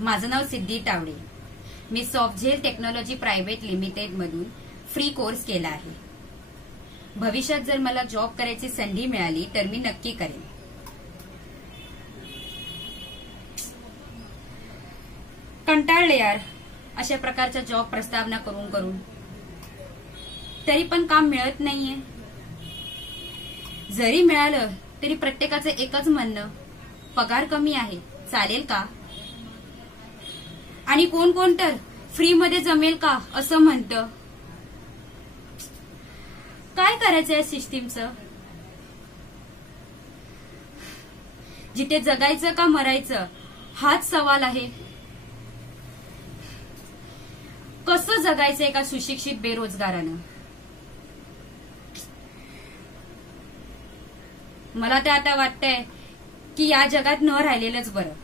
माझं नाव सिद्धी तावडे. मी सॉफ्टझेल technology private limited मधून फ्री कोर्स केला आहे. भविष्यात जर मला जॉब करायची संधी मिळाली तर मी नक्की करेन. कंटाळले यार अशा प्रकारच्या जॉब प्रस्तावना करून करून, तरी पण काम मिळत नाहीये. जरी मिळालं तरी प्रत्येकाचं एकच म्हणणं, पगार कमी आहे, चालेल का? आणि कोण कोण तर फ्री मध्ये जमेल का असं म्हणतं. काय करायचं या सिस्टीमचं? जिथे जगायचं का मरायचं हाच सवाल आहे. कसं जगायचं एका सुशिक्षित बेरोजगारानं? मला ते आता वाटतंय की या जगात न राहिलेलंच बरं.